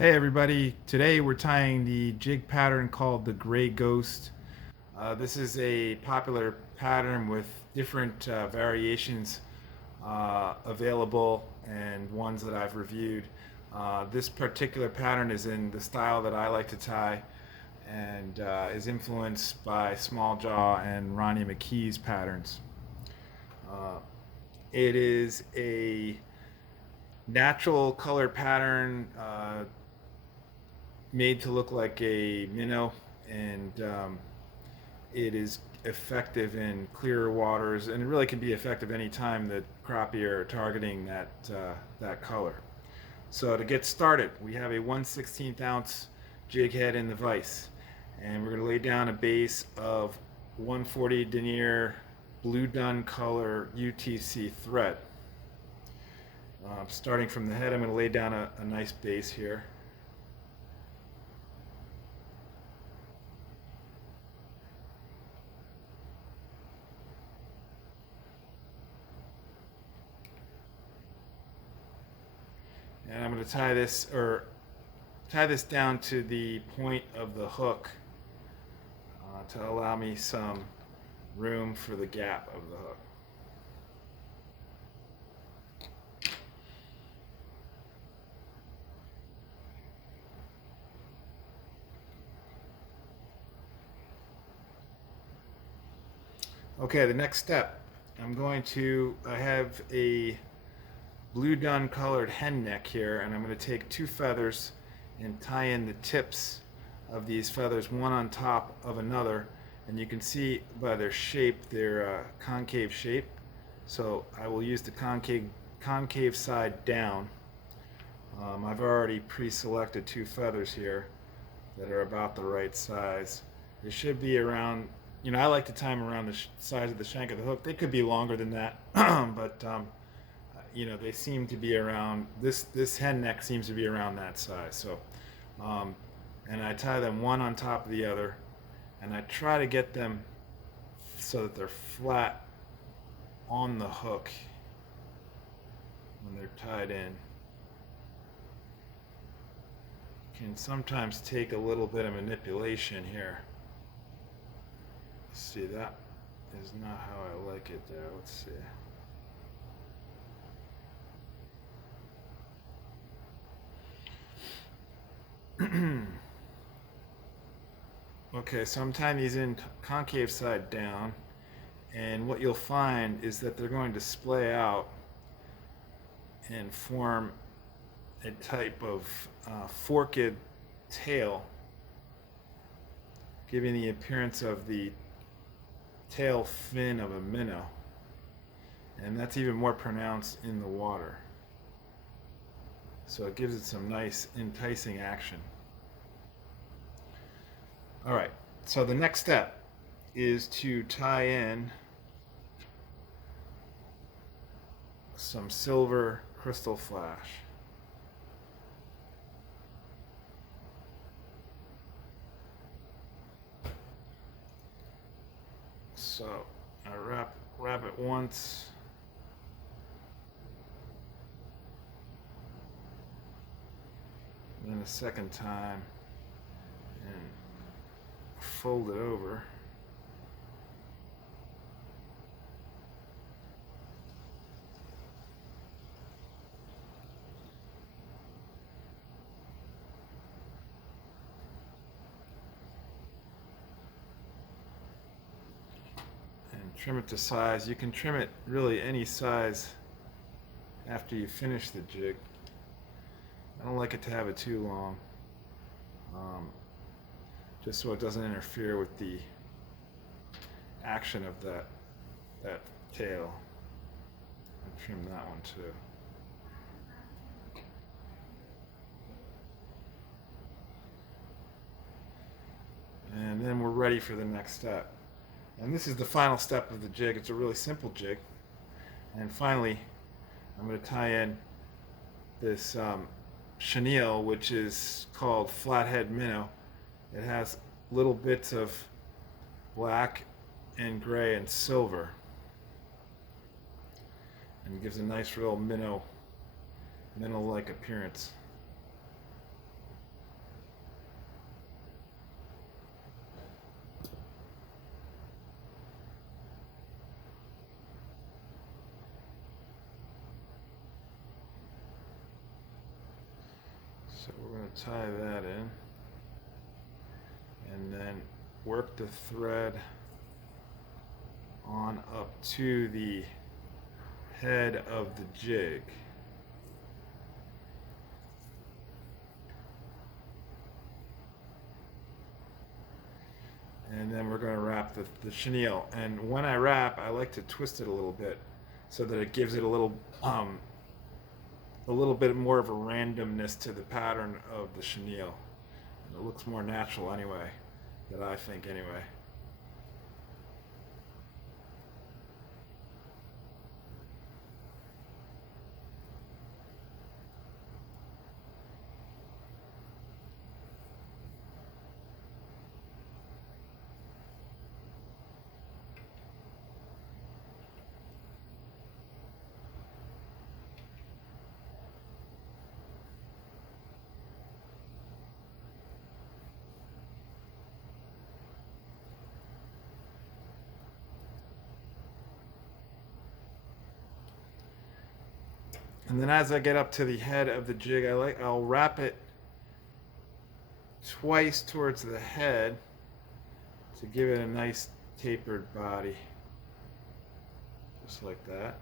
Hey everybody, today we're tying the jig pattern called the Gray Ghost. This is a popular pattern with different variations available and ones that I've reviewed. This particular pattern is in the style that I like to tie and is influenced by Small Jaw and Ronnie McKee's patterns. Uh, it is a natural color pattern made to look like a minnow, and it is effective in clearer waters, and it really can be effective anytime that crappie are targeting that color. So to get started, we have a 1/16 ounce jig head in the vise, and we're going to lay down a base of 140 denier blue dun color UTC thread. Starting from the head, I'm going to lay down a nice base here. And I'm going to tie this down to the point of the hook to allow me some room for the gap of the hook. Okay, the next step, I have a blue dun colored hen neck here, and I'm going to take two feathers and tie in the tips of these feathers one on top of another, and you can see by their shape, their concave shape. So I will use the concave side down. I've already pre-selected two feathers here that are about the right size. They should be around, I like to tie them around the size of the shank of the hook. They could be longer than that, but they seem to be around, this hen neck seems to be around that size. So, and I tie them one on top of the other, and I try to get them so that they're flat on the hook when they're tied in. Can sometimes take a little bit of manipulation here. See, that is not how I like it there. Let's see. Okay, so I'm tying these in concave side down, and what you'll find is that they're going to splay out and form a type of forked tail, giving the appearance of the tail fin of a minnow, and that's even more pronounced in the water. So it gives it some nice enticing action. All right, so the next step is to tie in some silver crystal flash. So I wrap it once, then a second time, and fold it over. And trim it to size. You can trim it really any size after you finish the jig. I don't like it to have it too long, just so it doesn't interfere with the action of that tail. I trim that one too. And then we're ready for the next step. And this is the final step of the jig. It's a really simple jig. And finally, I'm going to tie in this chenille, which is called flathead minnow. It has little bits of black and gray and silver, and it gives a nice real minnow-like appearance. So we're going to tie that in and then work the thread on up to the head of the jig. And then we're going to wrap the chenille. And when I wrap, I like to twist it a little bit so that it gives it a little bit more of a randomness to the pattern of the chenille. And it looks more natural anyway, that I think anyway. And then as I get up to the head of the jig, I'll wrap it twice towards the head to give it a nice tapered body. Just like that.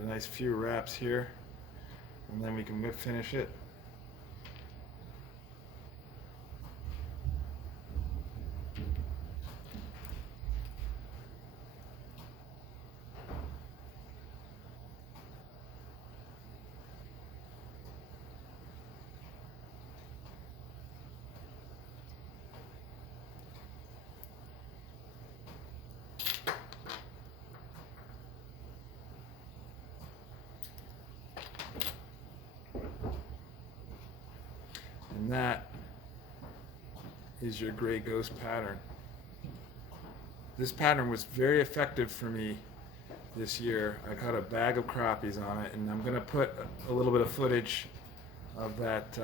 A nice few wraps here, and then we can whip finish it. And that is your gray ghost pattern. This pattern was very effective for me this year. I caught a bag of crappies on it, and I'm going to put a little bit of footage of that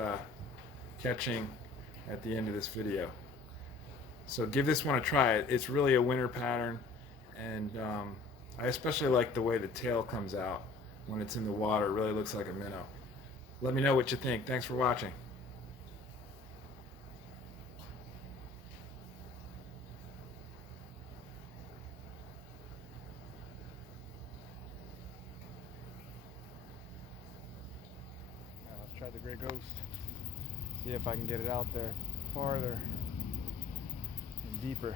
catching at the end of this video. So give this one a try. It's really a winter pattern, and I especially like the way the tail comes out when it's in the water. It really looks like a minnow. Let me know what you think. Thanks for watching. Try the gray ghost, see if I can get it out there farther and deeper.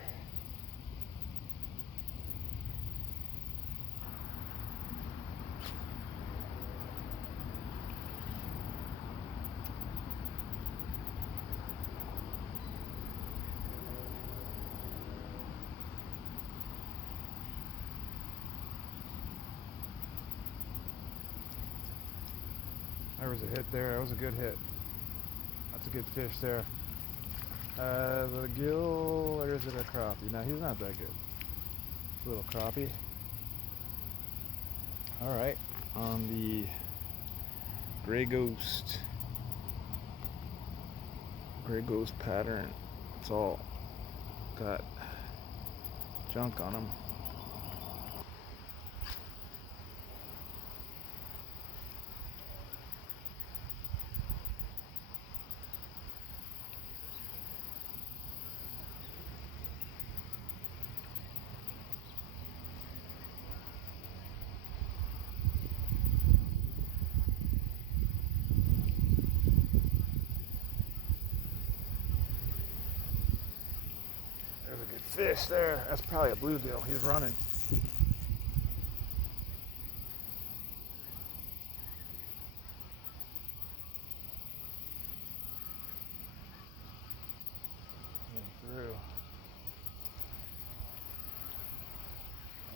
There was a hit there. That was a good hit. That's a good fish there. Is it a gill or is it a crappie? No, he's not that good. Little crappie. Alright, on the gray ghost pattern, it's all got junk on them. Fish there. That's probably a bluegill. He's running. Through.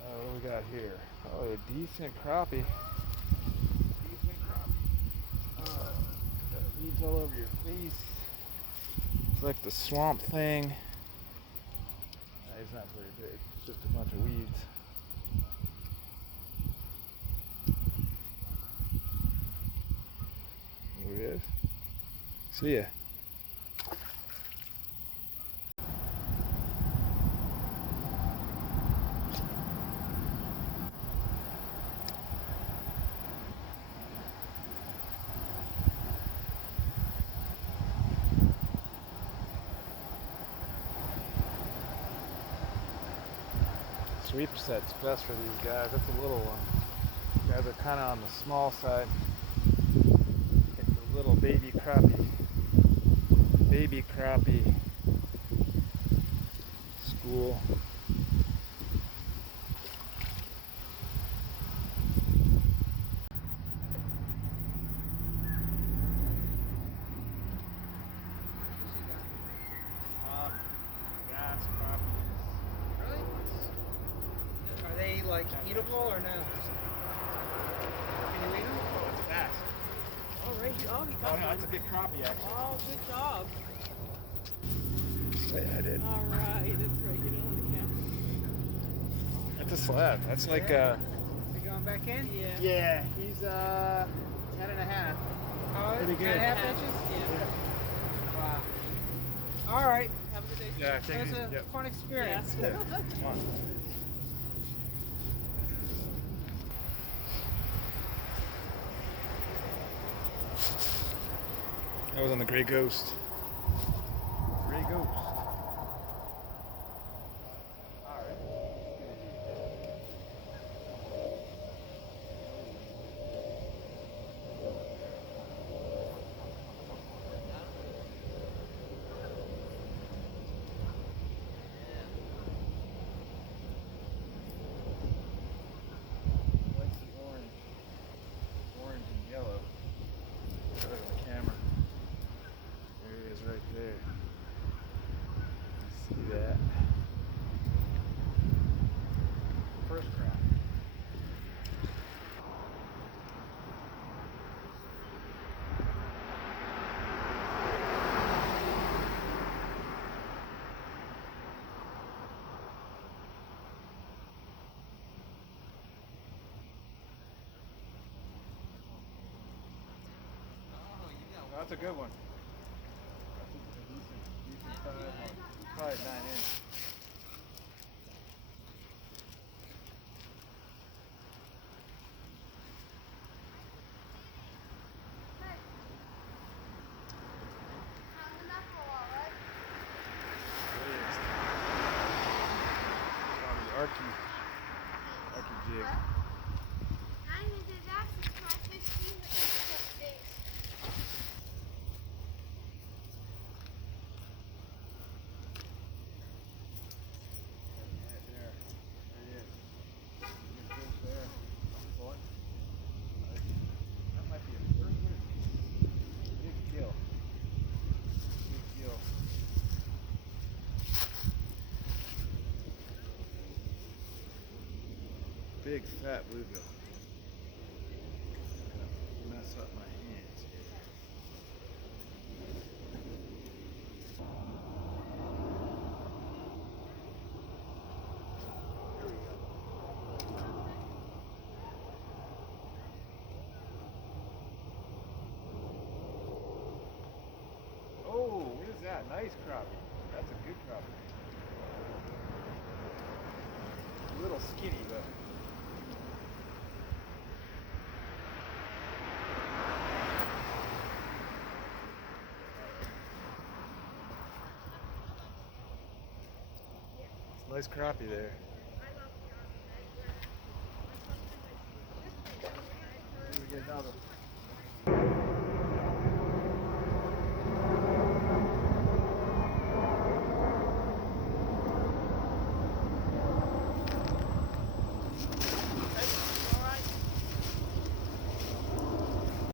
What do we got here? Oh, a decent crappie. Decent crappie. He all over your face. It's like the swamp thing. He's not very big. It's just a bunch of weeds. There it is. See ya. Sweep set's best for these guys. That's a little one. These guys are kind of on the small side. Get the little baby crappie school. Are they like eatable or no? Can you eat them? Oh, it's a bass. Oh, right. Oh, he got Oh no, one. that's a big crappie actually. Oh, good job. Yeah, I did. All right, that's right. Get it on the camera. That's a slab. That's like Is he going back in? yeah, he's 10 and a half. Oh, Pretty good. 10 and a half inches? Yeah. Wow. All right. Have a good day. Yeah, It was a fun experience. Yeah. Come on. That was on the Gray Ghost. Gray Ghost. Orange and yellow. Look at the camera. There he is right there. See that? First crop. That's a good one. That's a decent size one. Probably 9 inch. On the arkie jig. Big fat bluegill. Gonna mess up my hands here. Here we go. Oh, what is that? Nice crappie. That's a good crappie. A little skinny though. Nice crappie there. Here we get another.